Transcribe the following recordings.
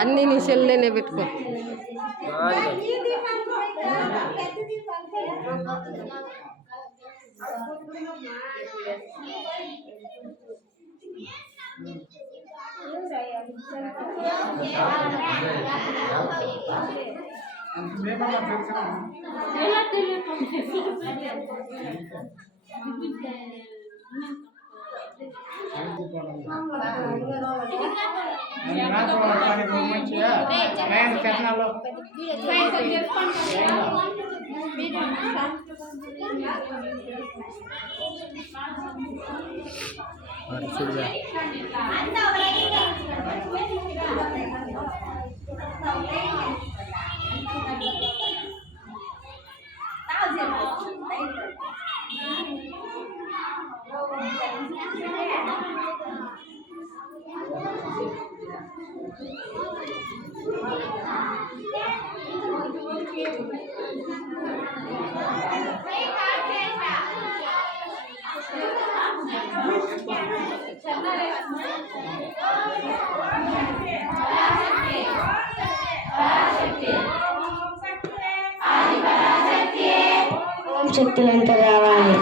అన్నీ నీ సెల్లోనే పెట్టుకో. శక్తులంతా రావాలి.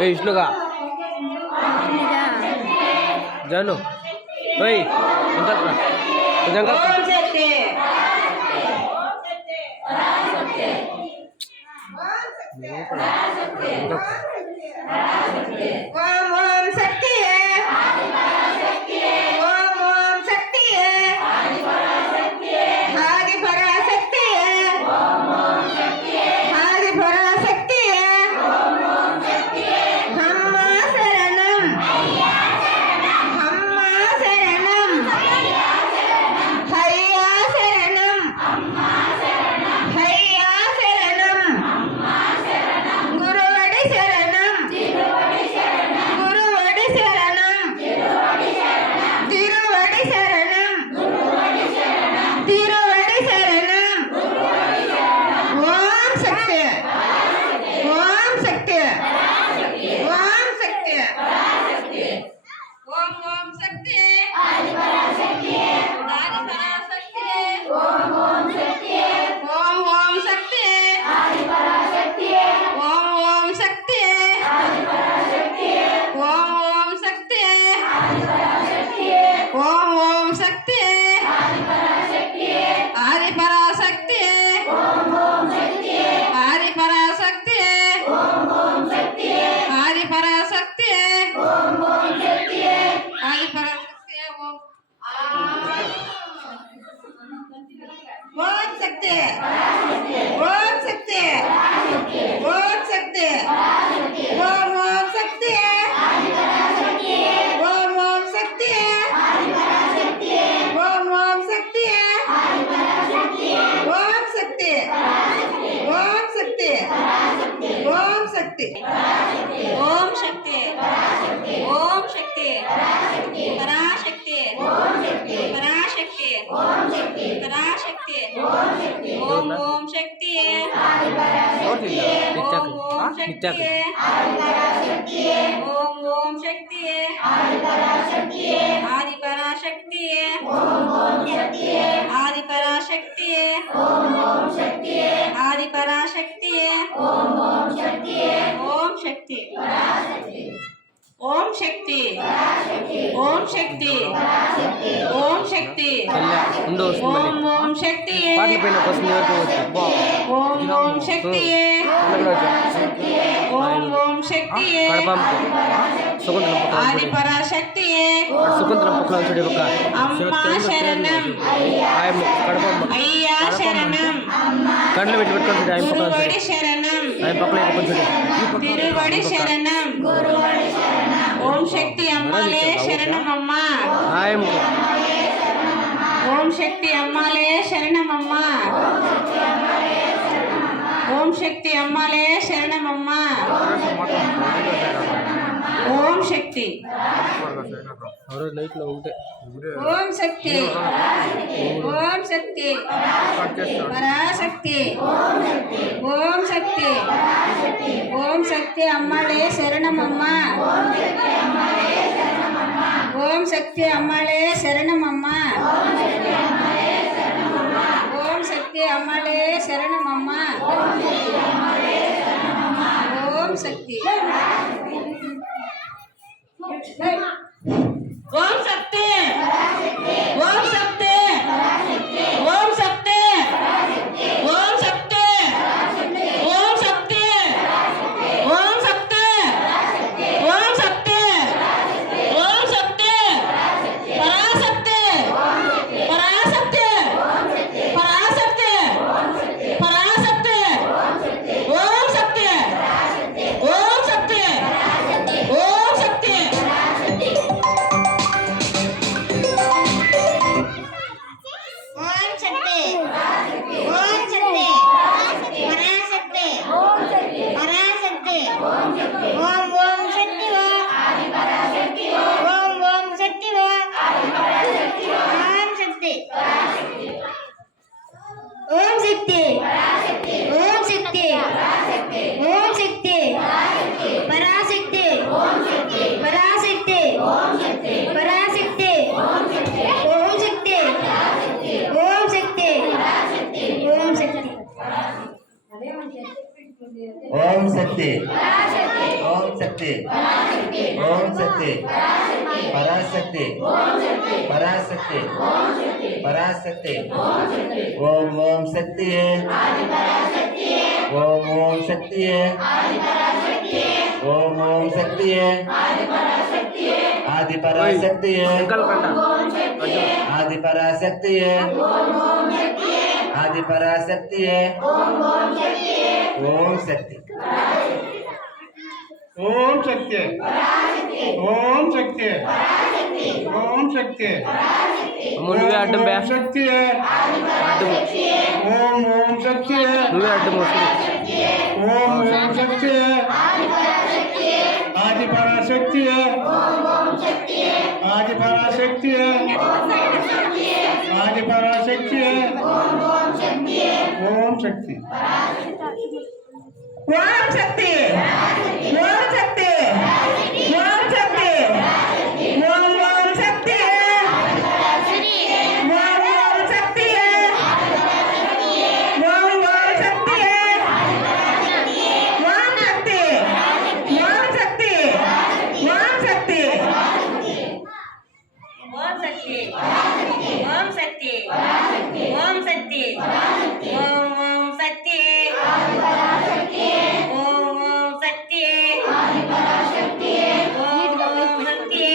విష్ణుగా జాను ओम शक्ति ओम शक्ति पराशक्ति पराशक्ति पराशक्ति ओम ओम शक्ति ओम ओम शक्ति ओम ओम शक्ति आदि पराशक्ति आदि पराशक्ति ओम आदि पराशक्ति आदि पराशक्ति ओम शक्ति ओम शक्ति ओम शक्ति ओम शक्ति ओम శక్తి ఉండు వస్తుంది ఓం ఓం శక్తి పాటల పైన వస్తుంది ఓం ఓం శక్తి ఓం ఓం శక్తి ఆది పరాశక్తి సుకుంతలం పక్కన చూడు ఒక అమ్మా శరణం ఆయన కడప అయ్యా శరణం కళ్ళు పెట్టి పెట్టుకొని ఆయన పక్కన గురువడి శరణం ఆయన పక్కన కొంచెం తిరువడి శరణం ఓం శక్తి అమ్మాలే శరణం అమ్మా ఆయన ఓం శక్తి అమ్మాలే శరణం అమ్మా ఓం శక్తి అమ్మాలే శరణం అమ్మా ఓం శక్తి లైట్లో ఉంటే ఓం శక్తి ఓం శక్తి పరాశక్తి ఓం శక్తి ఓం శక్తి అమ్మాళే శరణమమ్మ ఓం శక్తి అమ్మాళే శరణమమ్మ ఓం శక్తి అమ్మాళే శరణమమ్మ ఓం శక్తి ఓం శక్తి ఓం శక్తి ఓం శక్తి ఓం శక్తి ఓం శక్తి ఓం శక్తి ఓం శక్తి ఓం శక్తి పరాశక్తి పరాశక్తి పరాశక్తి పరాశక్తి ఓం శక్తి ఓం శక్తి ఓం శక్తి ఓం శక్తి ఓం శక్తి ఓం శక్తి పరాశక్తి పరాశక్తి పరాశక్తి ఓం ఓం శక్తి ఓం ఓం శక్తి ఓం ఓం శక్తి ఆది పరాశక్తి ఆది పరాశక్తి ఆది పరాశక్తి ఓం శక్తి ఓం శక్తి ఓం శక్తి ఓం శక్తి నువ్వే అడ్డం బే శక్తి అడ్డం ఓం ఓం శక్తి నువ్వే అడ్డం వస్తుంది ఓం ఓం శక్తి ఆది పరాశక్తి ఆది పరాశక్తి ఆది పరాశక్తి ఓం శక్తి ఓం శక్తి ఓం శక్తి ఓం శక్తి ఓం ఓం శక్తి ఓం ఓం శక్తి ఓం ఓం శక్తి ఓం శక్తి ఓం శక్తి ఓం శక్తి ఓం శక్తి ఓం శక్తి ఓం శక్తి ఓం ఓం శక్తి ఓం ఓం శక్తి ఓం ఓం శక్తి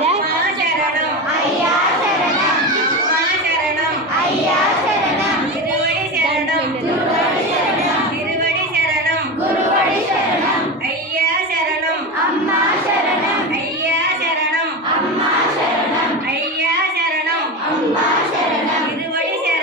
మా శరణం అయ్యా శరణం మా శరణం అయ్యా శరణం తిరువడి శరణం తిరువడి శరణం గురువడి శరణం అయ్యా శరణం అమ్మా శరణం అయ్యా శరణం అమ్మా శరణం అయ్యా శరణం అమ్మా శరణం తిరువడి శరణం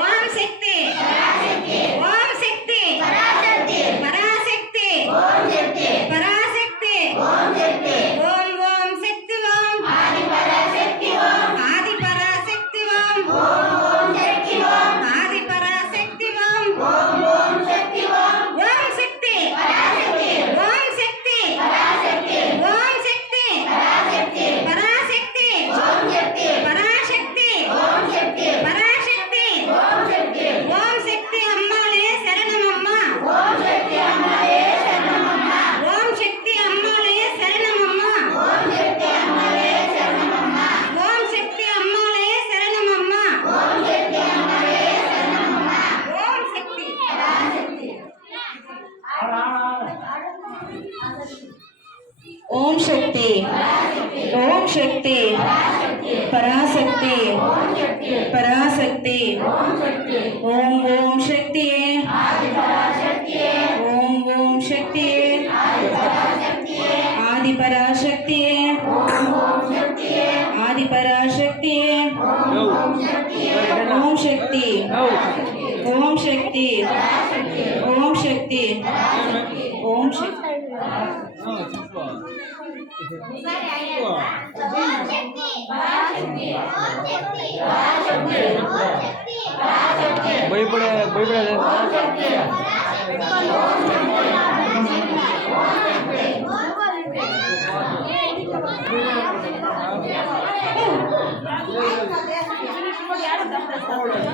ఓం శక్తి ఓం శక్తి పరాశక్తి పరాశక్తి ఓం ఓం శక్తి ఓం ఆది పరాశక్తి ఓం ఆది పరాశక్తి ఓం ఆది పరాశక్తి ఓం ఓం శక్తి ఓం శక్తి పరాశక్తి ఓం శక్తి పరాశక్తి ఓం శక్తి పరాశక్తి పరాశక్తి ఓం శక్తి పరాశక్తి ఓం శక్తి పరాశక్తి ఓం శక్తి ఓం శక్తి అమ్మాలే శరణమమ్మ ఓం శక్తి అమ్మాలే శరణమమ్మ ఓం శక్తి అమ్మాలే శరణమమ్మ ఓం శక్తి అమ్మాలే శరణమమ్మ ఓం శక్తి అమ్మాలే శరణమమ్మ ఓం శక్తి అమ్మాలే శరణమమ్మ ఓం శక్తి పరాశక్తి ఓం శక్తి ఓం శక్తి పరాశక్తి పరాశక్తి ఓం ఓం శక్తి ఓం ఓం శక్తి ఆది పరాశక్తి ఆది పరాశక్తి ఓం శక్తి ఓం శక్తి ఓం శక్తి ఓం శక్తి భయపడే భయపడేది ఓం